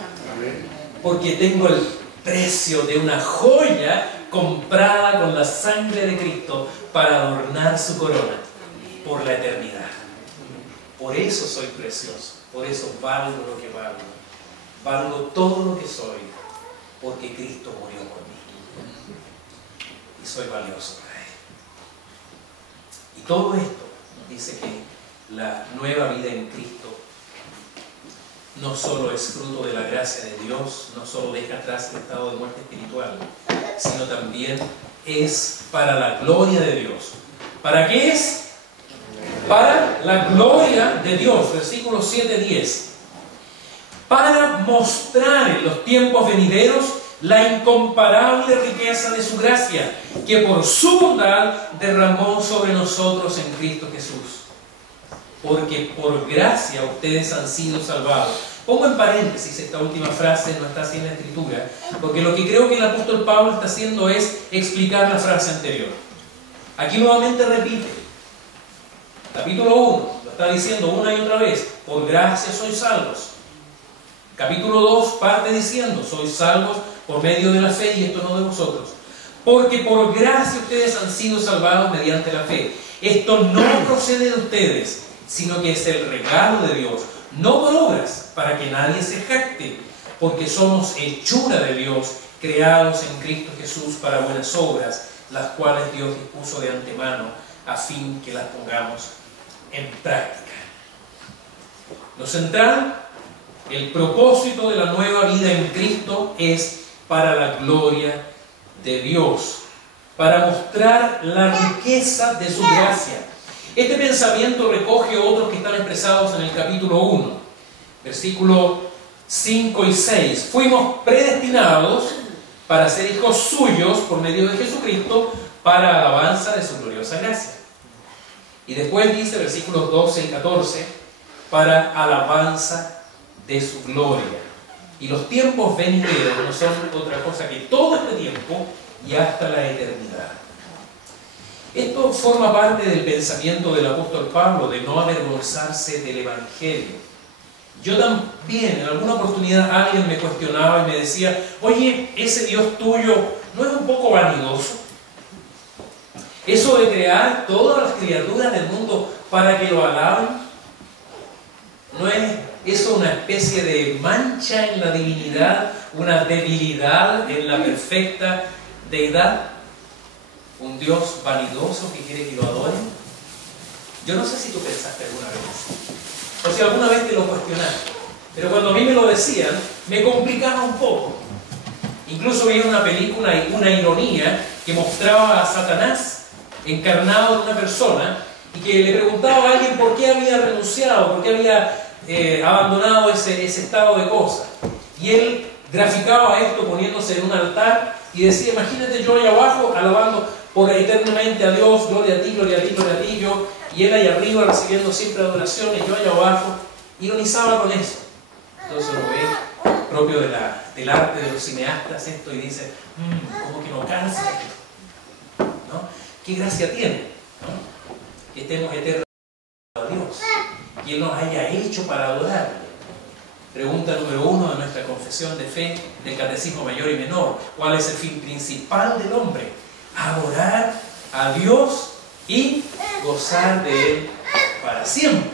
Porque tengo el precio de una joya comprada con la sangre de Cristo para adornar su corona por la eternidad. Por eso soy precioso. Por eso valgo lo que valgo. Valgo todo lo que soy, porque Cristo murió por mí. Y soy valioso para Él. Y todo esto dice que la nueva vida en Cristo no solo es fruto de la gracia de Dios, no solo deja atrás el estado de muerte espiritual, sino también es para la gloria de Dios. ¿Para qué es? Para la gloria de Dios. Versículos 7-10. Para mostrar en los tiempos venideros la incomparable riqueza de su gracia, que por su bondad derramó sobre nosotros en Cristo Jesús. Porque por gracia ustedes han sido salvados. Pongo en paréntesis esta última frase, no está así en la Escritura, porque lo que creo que el apóstol Pablo está haciendo es explicar la frase anterior. Aquí nuevamente repite, capítulo 1, lo está diciendo una y otra vez, por gracia sois salvos. Capítulo 2 parte diciendo, sois salvos por medio de la fe, y esto no de vosotros. Porque por gracia ustedes han sido salvados mediante la fe. Esto no procede de ustedes, sino que es el regalo de Dios, no por obras, para que nadie se jacte, porque somos hechura de Dios, creados en Cristo Jesús para buenas obras, las cuales Dios dispuso de antemano a fin que las pongamos en práctica. Lo central, el propósito de la nueva vida en Cristo es para la gloria de Dios, para mostrar la riqueza de su gracia. Este pensamiento recoge otros que están expresados en el capítulo 1, versículos 5 y 6. Fuimos predestinados para ser hijos suyos por medio de Jesucristo para alabanza de su gloriosa gracia. Y después dice, versículos 12 y 14, para alabanza de su gloria. Y los tiempos venideros no son otra cosa que todo este tiempo y hasta la eternidad. Esto forma parte del pensamiento del apóstol Pablo, de no avergonzarse del Evangelio. Yo también, en alguna oportunidad alguien me cuestionaba y me decía, oye, ese Dios tuyo ¿no es un poco vanidoso? Eso de crear todas las criaturas del mundo para que lo alaben, ¿no es eso una especie de mancha en la divinidad, una debilidad en la perfecta deidad? ¿Un Dios vanidoso que quiere que lo adoren? Yo no sé si tú pensaste alguna vez, o si alguna vez te lo cuestionaste, pero cuando a mí me lo decían, me complicaba un poco. Incluso vi una película, una ironía, que mostraba a Satanás encarnado en una persona y que le preguntaba a alguien por qué había renunciado, por qué había abandonado ese estado de cosas. Y él graficaba esto poniéndose en un altar y decía, imagínate yo ahí abajo alabando por eternamente a Dios, gloria a ti, gloria a ti, gloria a ti, yo, y él ahí arriba recibiendo siempre adoración y yo allá abajo, ironizaba con eso. Entonces uno ve, propio del arte de los cineastas, esto y dice, como que no cansa esto, ¿no? ¿Qué gracia tiene, ¿no? Que estemos eternamente a Dios, que Él nos haya hecho para adorarle. Pregunta número 1 de nuestra confesión de fe del Catecismo Mayor y Menor. ¿Cuál es el fin principal del hombre? Adorar a Dios y gozar de Él para siempre.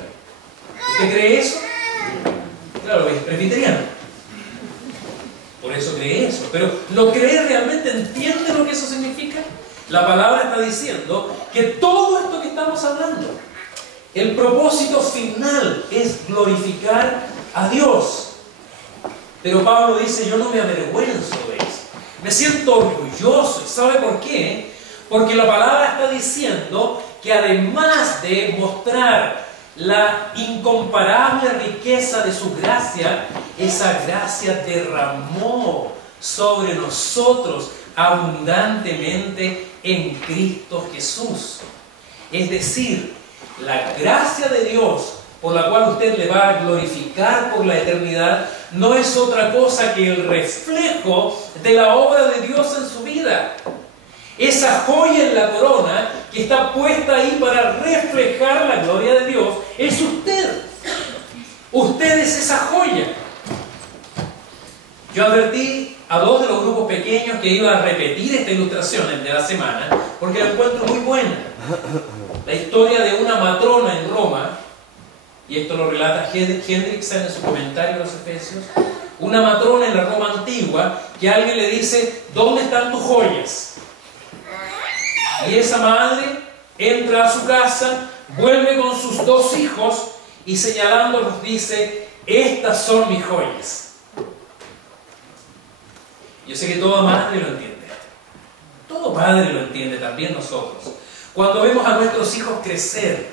¿Usted cree eso? Claro, es presbiteriano. Por eso cree eso. Pero ¿lo cree realmente? ¿Entiende lo que eso significa? La palabra está diciendo que todo esto que estamos hablando, el propósito final es glorificar a Dios. Pero Pablo dice, yo no me avergüenzo de eso. Me siento orgulloso. ¿Y sabe por qué? Porque la palabra está diciendo que además de mostrar la incomparable riqueza de su gracia, esa gracia derramó sobre nosotros abundantemente en Cristo Jesús. Es decir, la gracia de Dios por la cual usted le va a glorificar por la eternidad no es otra cosa que el reflejo de la obra de Dios en su vida. Esa joya en la corona que está puesta ahí para reflejar la gloria de Dios es usted. Usted es esa joya. Yo advertí a 2 de los grupos pequeños que iba a repetir esta ilustración el de la semana porque la encuentro muy buena. La historia de una matrona en Roma, y esto lo relata Hendrickson en su comentario a los Efesios, una matrona en la Roma antigua que alguien le dice, ¿dónde están tus joyas? Y esa madre entra a su casa, vuelve con sus 2 hijos y señalándolos dice, estas son mis joyas. Yo sé que toda madre lo entiende. Todo padre lo entiende, también nosotros. Cuando vemos a nuestros hijos crecer,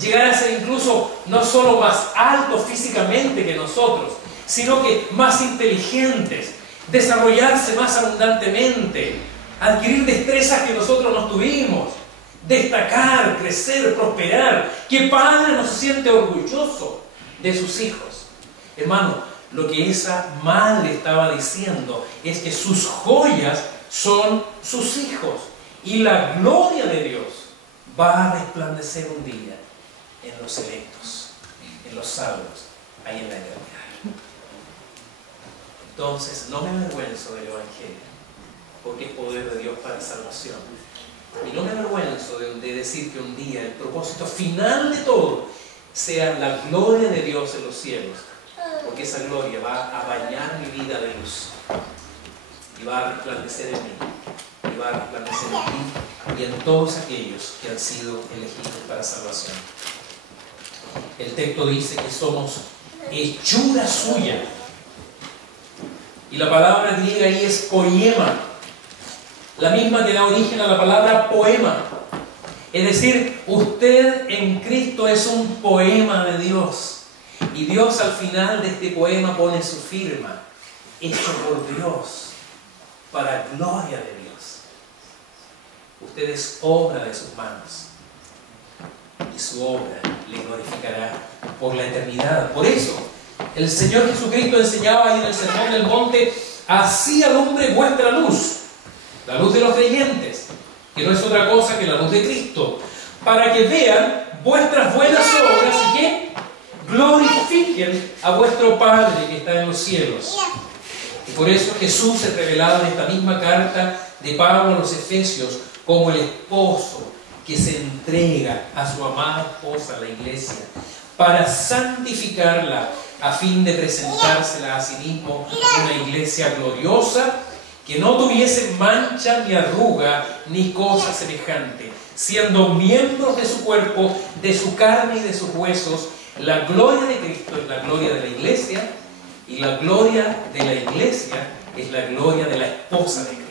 llegar a ser incluso no solo más altos físicamente que nosotros, sino que más inteligentes, desarrollarse más abundantemente, adquirir destrezas que nosotros no tuvimos, destacar, crecer, prosperar. ¿Qué padre no se siente orgulloso de sus hijos? Hermano, lo que esa madre estaba diciendo es que sus joyas son sus hijos y la gloria de Dios va a resplandecer un día en los electos, en los salvos, ahí en la eternidad. Entonces, no me avergüenzo del Evangelio, porque es poder de Dios para salvación. Y no me avergüenzo de decir que un día el propósito final de todo sea la gloria de Dios en los cielos, porque esa gloria va a bañar mi vida de luz y va a resplandecer en mí avivar la resplandece en ti y en todos aquellos que han sido elegidos para salvación. El texto dice que somos hechura suya. Y la palabra griega ahí es poema, la misma que da origen a la palabra poema. Es decir, usted en Cristo es un poema de Dios. Y Dios al final de este poema pone su firma, hecho por Dios, para gloria de Dios. Usted es obra de sus manos. Y su obra le glorificará por la eternidad. Por eso, el Señor Jesucristo enseñaba ahí en el Sermón del Monte: así alumbre vuestra luz, la luz de los creyentes, que no es otra cosa que la luz de Cristo, para que vean vuestras buenas obras y que glorifiquen a vuestro Padre que está en los cielos. Y por eso Jesús es revelado en esta misma carta de Pablo a los Efesios como el esposo que se entrega a su amada esposa, la iglesia, para santificarla a fin de presentársela a sí mismo una iglesia gloriosa que no tuviese mancha ni arruga ni cosa semejante, siendo miembros de su cuerpo, de su carne y de sus huesos. La gloria de Cristo es la gloria de la iglesia y la gloria de la iglesia es la gloria de la esposa de Cristo.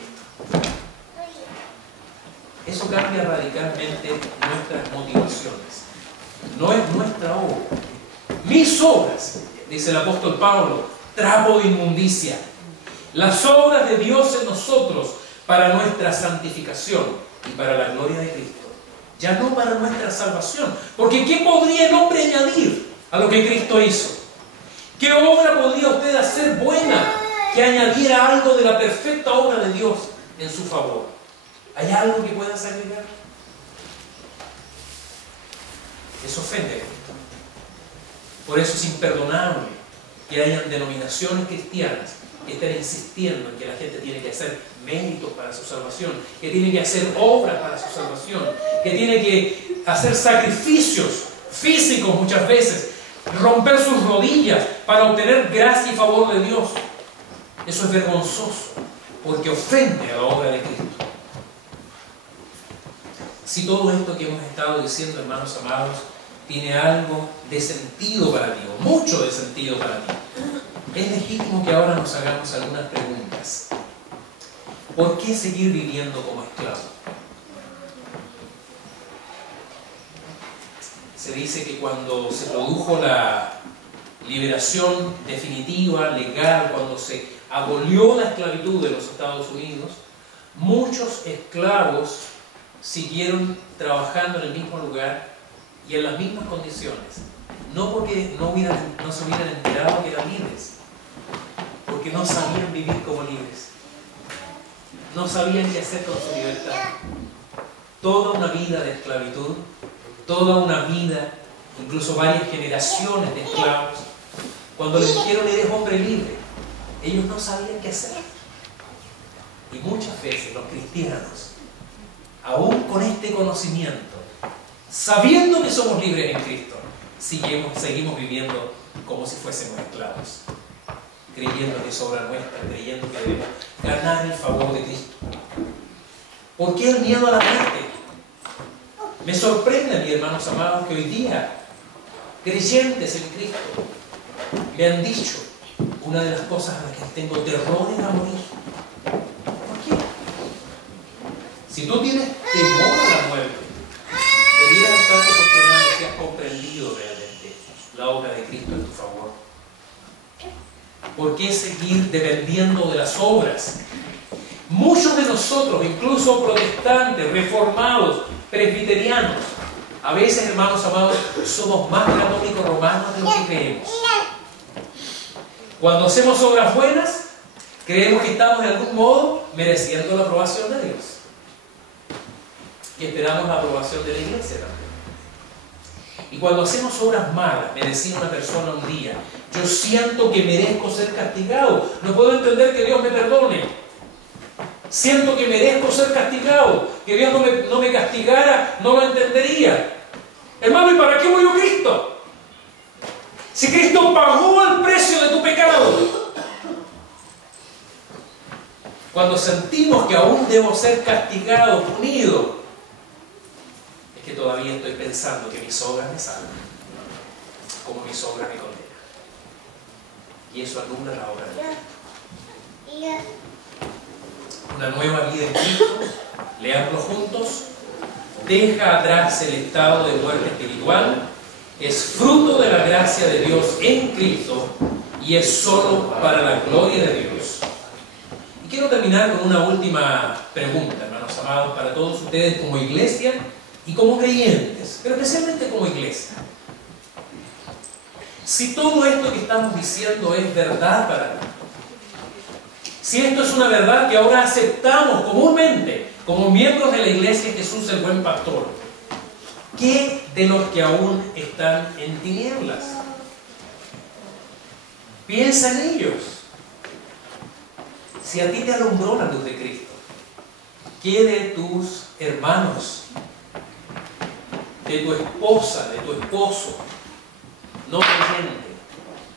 Eso cambia radicalmente nuestras motivaciones. No es nuestra obra. Mis obras, dice el apóstol Pablo, trapo de inmundicia. Las obras de Dios en nosotros para nuestra santificación y para la gloria de Cristo. Ya no para nuestra salvación. Porque ¿qué podría el hombre añadir a lo que Cristo hizo? ¿Qué obra podría usted hacer buena que añadiera algo de la perfecta obra de Dios en su favor? ¿Hay algo que pueda agregar? Eso ofende a Cristo. Por eso es imperdonable que hayan denominaciones cristianas que estén insistiendo en que la gente tiene que hacer méritos para su salvación, que tiene que hacer obras para su salvación, que tiene que hacer sacrificios físicos muchas veces, romper sus rodillas para obtener gracia y favor de Dios. Eso es vergonzoso, porque ofende a la obra de Cristo. Si todo esto que hemos estado diciendo, hermanos amados, tiene algo de sentido para ti, o mucho de sentido para ti, es legítimo que ahora nos hagamos algunas preguntas. ¿Por qué seguir viviendo como esclavo? Se dice que cuando se produjo la liberación definitiva, legal, cuando se abolió la esclavitud de los Estados Unidos, muchos esclavos siguieron trabajando en el mismo lugar y en las mismas condiciones. No porque no se hubieran enterado que eran libres, porque no sabían vivir como libres. No sabían qué hacer con su libertad. Toda una vida de esclavitud, toda una vida, incluso varias generaciones de esclavos, cuando les dijeron eres hombre libre, ellos no sabían qué hacer. Y muchas veces los cristianos, aún con este conocimiento, sabiendo que somos libres en Cristo, seguimos viviendo como si fuésemos esclavos, creyendo que es obra nuestra, creyendo que debemos ganar el favor de Cristo. ¿Por qué el miedo a la muerte? Me sorprende, mis hermanos amados, que hoy día creyentes en Cristo me han dicho: una de las cosas a las que tengo terror es a morir. ¿Por qué? Si tú tienes temor a la muerte, debieras estarte cuestionando si has comprendido realmente la obra de Cristo en tu favor. ¿Por qué seguir dependiendo de las obras? Muchos de nosotros, incluso protestantes, reformados, presbiterianos, a veces, hermanos amados, somos más católicos romanos de lo que creemos. Cuando hacemos obras buenas, creemos que estamos de algún modo mereciendo la aprobación de Dios. Y esperamos la aprobación de la iglesia también. Y cuando hacemos obras malas, me decía una persona un día: yo siento que merezco ser castigado, no puedo entender que Dios me perdone. Siento que merezco ser castigado, que Dios no me castigara, no lo entendería. Hermano, ¿y para qué murió Cristo? Si Cristo pagó el precio de tu pecado. cuando sentimos que aún debo ser castigado, punido, es que todavía estoy pensando que mis obras me salvan, como mis obras me condenan. Y eso anula la obra de Dios. Una nueva vida en Cristo, leámoslo juntos, deja atrás el estado de muerte espiritual, es fruto de la gracia de Dios en Cristo y es solo para la gloria de Dios. Y quiero terminar con una última pregunta, hermanos amados, para todos ustedes como iglesia y como creyentes, pero especialmente como iglesia. Si todo esto que estamos diciendo es verdad para ti, si esto es una verdad que ahora aceptamos comúnmente como miembros de la iglesia Jesús el buen pastor, ¿qué de los que aún están en tinieblas? Piensa en ellos. Si a ti te alumbró la luz de Cristo, ¿qué de tus hermanos, de tu esposa, de tu esposo no creyente,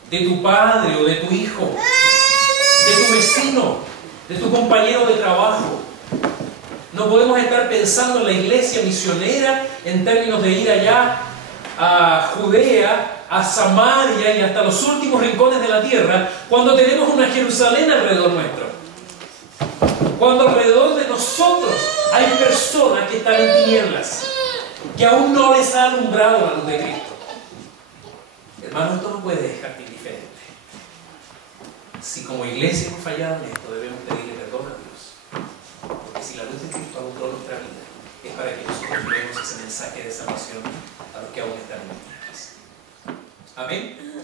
de tu padre o de tu hijo, de tu vecino, de tu compañero de trabajo? No podemos estar pensando en la iglesia misionera en términos de ir allá a Judea, a Samaria y hasta los últimos rincones de la tierra, cuando tenemos una Jerusalén alrededor nuestro. Cuando alrededor de nosotros hay personas que están en tinieblas, que aún no les ha alumbrado la luz de Cristo. Hermano, esto no puede dejarte indiferente. Si como iglesia hemos fallado en esto, debemos pedirle perdón a Dios. Porque si la luz de Cristo alumbró nuestra vida, es para que nosotros demos ese mensaje de salvación a los que aún están en tinieblas. Amén.